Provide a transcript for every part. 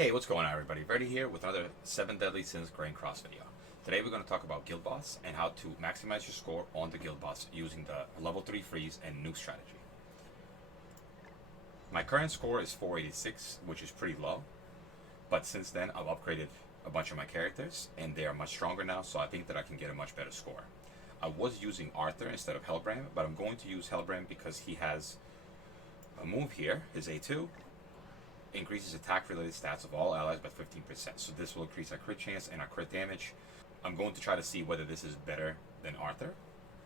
Hey, what's going on, everybody? Verdi here with another 7 Deadly Sins Grain Cross video. Today we're going to talk about Guild Boss and how to maximize your score on the Guild Boss using the level 3 freeze and nuke strategy. My current score is 486, which is pretty low, but since then I've upgraded a bunch of my characters and they are much stronger now, so I think that I can get a much better score. I was using Arthur instead of Hellbrand, but I'm going to use Hellbrand because he has a move here, his A2, increases attack related stats of all allies by 15%. So this will increase our crit chance and our crit damage. I'm going to try to see whether this is better than Arthur,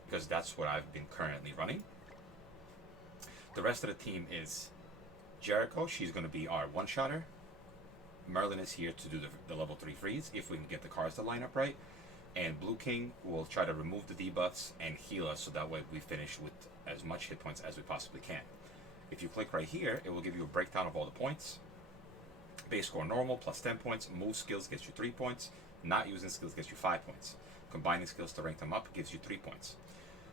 because that's what I've been currently running. The rest of the team is Jercho. She's going to be our one-shotter. Merlin is here to do the level 3 freeze if we can get the cards to line up right. And Blue King will try to remove the debuffs and heal us, so that way we finish with as much hit points as we possibly can. If you click right here, it will give you a breakdown of all the points. Base score normal plus 10 points. Move skills gets you 3 points. Not using skills gets you 5 points. Combining skills to rank them up gives you 3 points.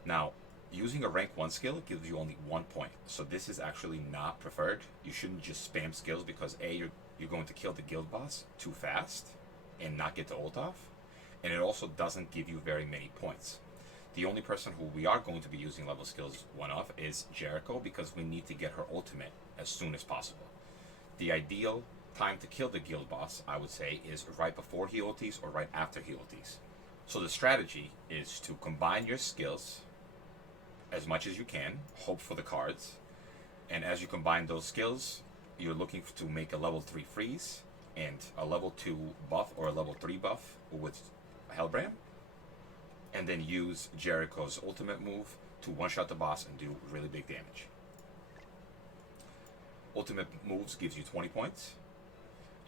Now, using a rank 1 skill gives you only 1 point. So this is actually not preferred. You shouldn't just spam skills because A, you're going to kill the guild boss too fast and not get the ult off. And it also doesn't give you very many points. The only person who we are going to be using level skills 1 of is Jercho, because we need to get her ultimate as soon as possible. The ideal time to kill the guild boss, I would say, is right before he ultis or right after he ultis. So the strategy is to combine your skills as much as you can, hope for the cards, and as you combine those skills, you're looking to make a level 3 freeze and a level 2 buff or a level 3 buff with Hellbrand, and then use Jericho's ultimate move to one-shot the boss and do really big damage. Ultimate moves gives you 20 points,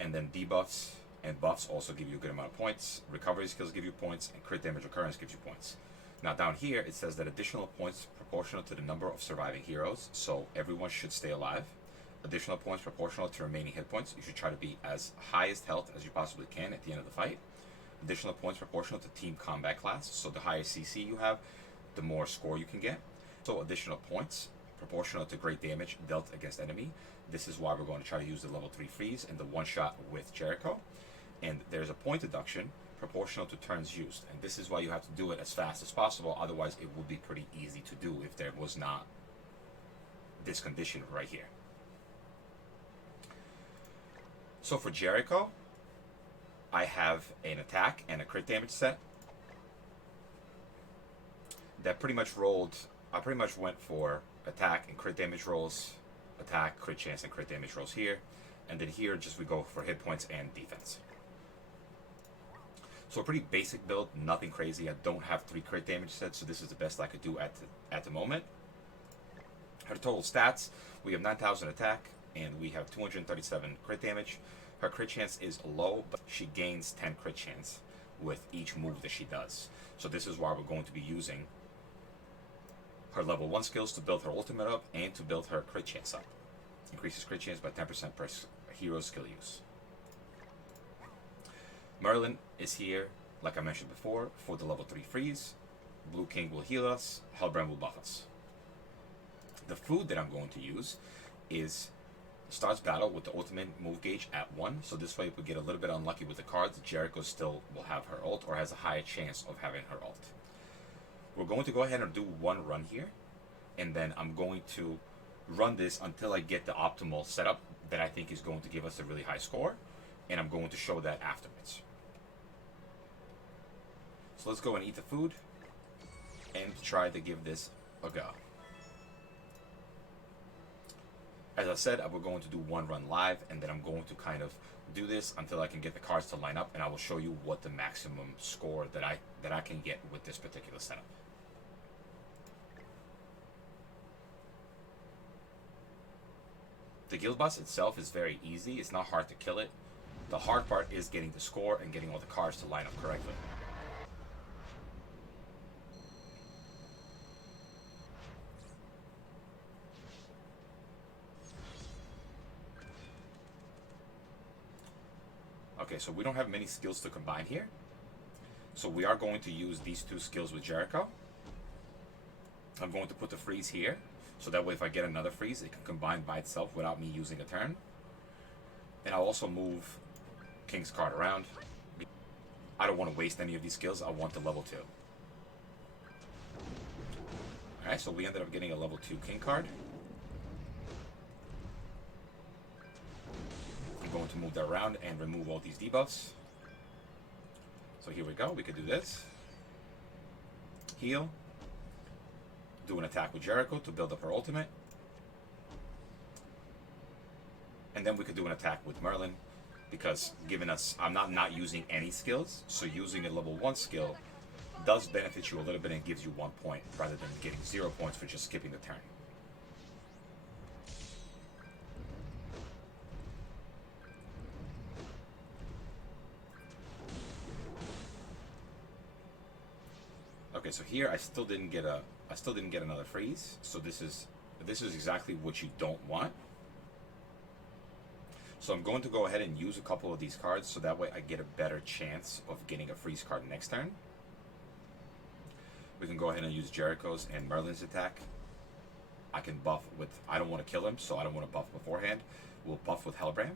and then debuffs and buffs also give you a good amount of points. Recovery skills give you points, and crit damage occurrence gives you points. Now down here it says that additional points proportional to the number of surviving heroes, so everyone should stay alive. Additional points proportional to remaining hit points. You should try to be as highest health as you possibly can at the end of the fight. Additional points proportional to team combat class, so the higher CC you have, the more score you can get. So additional points proportional to great damage dealt against enemy. This is why we're going to try to use the level 3 freeze and the one shot with Jercho. And there's a point deduction proportional to turns used, and this is why you have to do it as fast as possible, otherwise it would be pretty easy to do if there was not this condition right here. So for Jercho, I have an attack and a crit damage set that pretty much rolled. I pretty much went for attack and crit damage rolls, attack, crit chance, and crit damage rolls here, and then here just we go for hit points and defense. So a pretty basic build, nothing crazy. I don't have 3 crit damage sets, so this is the best I could do at the moment. Her total stats, we have 9,000 attack and we have 237 crit damage. Her crit chance is low, but she gains 10 crit chance with each move that she does. So this is why we're going to be using her level 1 skills to build her ultimate up and to build her crit chance up. Increases crit chance by 10% per hero skill use. Merlin is here, like I mentioned before, for the level 3 freeze. Blue King will heal us, Hellbrand will buff us. The food that I'm going to use is starts battle with the ultimate move gauge at 1, so this way if we get a little bit unlucky with the cards, Jercho still will have her ult or has a higher chance of having her ult. We're going to go ahead and do 1 run here, and then I'm going to run this until I get the optimal setup that I think is going to give us a really high score, and I'm going to show that afterwards. So let's go and eat the food and try to give this a go. As I said, we're going to do 1 run live, and then I'm going to kind of do this until I can get the cards to line up, and I will show you what the maximum score that I can get with this particular setup. The guild boss itself is very easy. It's not hard to kill it. The hard part is getting the score and getting all the cards to line up correctly. Okay, so we don't have many skills to combine here. So we are going to use these 2 skills with Jercho. I'm going to put the freeze here, so that way if I get another freeze, it can combine by itself without me using a turn. And I'll also move King's card around. I don't want to waste any of these skills. I want the level 2. Alright, so we ended up getting a level 2 King card. I'm going to move that around and remove all these debuffs. So here we go. We could do this. Heal. Do an attack with Jercho to build up her ultimate. And then we could do an attack with Merlin, because giving us, I'm not using any skills, so using a level 1 skill does benefit you a little bit and gives you 1 point rather than getting 0 points for just skipping the turn. Okay, so here I still didn't get another freeze. So this is exactly what you don't want. So I'm going to go ahead and use a couple of these cards so that way I get a better chance of getting a freeze card next turn. We can go ahead and use Jercho's and Merlin's attack. I can buff with, I don't want to kill him, so I don't want to buff beforehand. We'll buff with Hellbrand.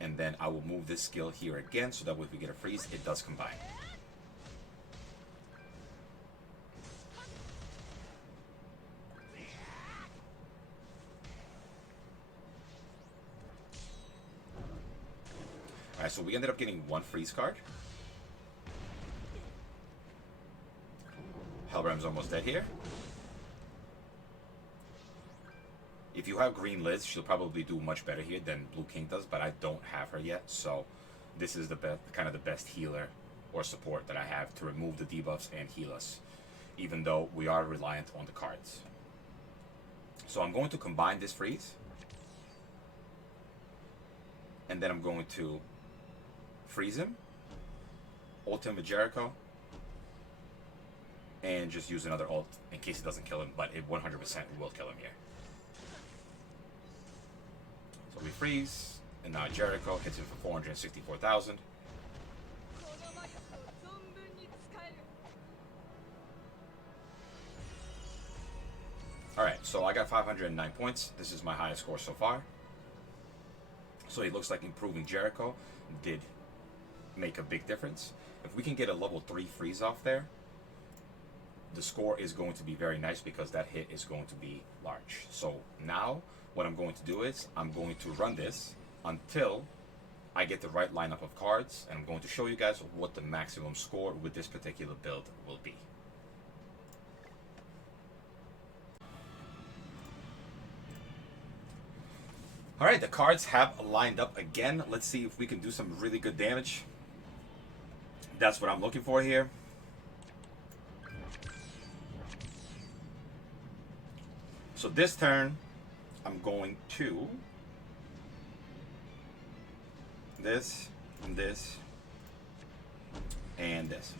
And then I will move this skill here again so that way if we get a freeze, it does combine. Alright, so we ended up getting 1 freeze card. Hellbrand's almost dead here. If you have green Liz, she'll probably do much better here than Blue King does, but I don't have her yet, so this is the kind of the best healer or support that I have to remove the debuffs and heal us, even though we are reliant on the cards. So I'm going to combine this freeze, and then I'm going to freeze him, ult him with Jercho, and just use another ult in case it doesn't kill him, but it 100% will kill him here. So we freeze, and now Jercho hits him for 464,000. Alright, so I got 509 points. This is my highest score so far. So it looks like improving Jercho did make a big difference. If we can get a level 3 freeze off there, the score is going to be very nice because that hit is going to be large. So now what I'm going to do is I'm going to run this until I get the right lineup of cards, and I'm going to show you guys what the maximum score with this particular build will be. Alright, the cards have lined up again. Let's see if we can do some really good damage. That's what I'm looking for here. So this turn, I'm going to this, and this, and this.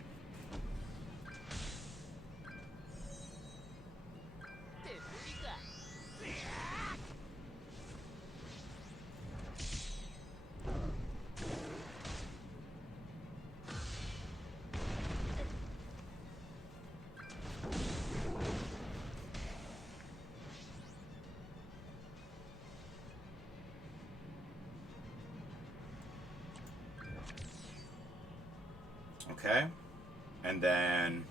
Okay, and then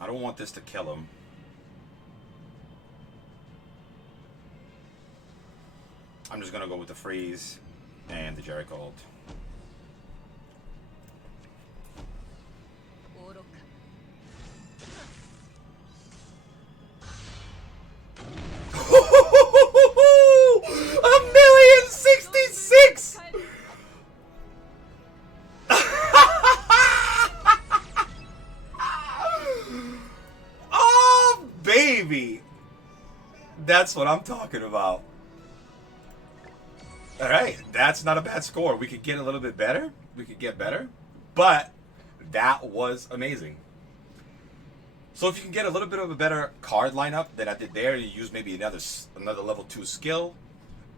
I don't want this to kill him. I'm just gonna go with the freeze and the Jercho ult. That's what I'm talking about. Alright, that's not a bad score. We could get a little bit better. We could get better. But that was amazing. So if you can get a little bit of a better card lineup than I did there, you use maybe another level 2 skill,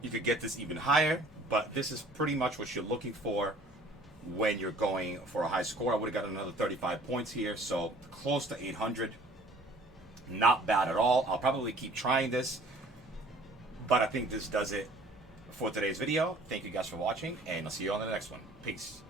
you could get this even higher. But this is pretty much what you're looking for when you're going for a high score. I would have got another 35 points here, so close to 800. Not bad at all. I'll probably keep trying this, But I think this does it for today's video. Thank you guys for watching, and I'll see you on the next one. Peace.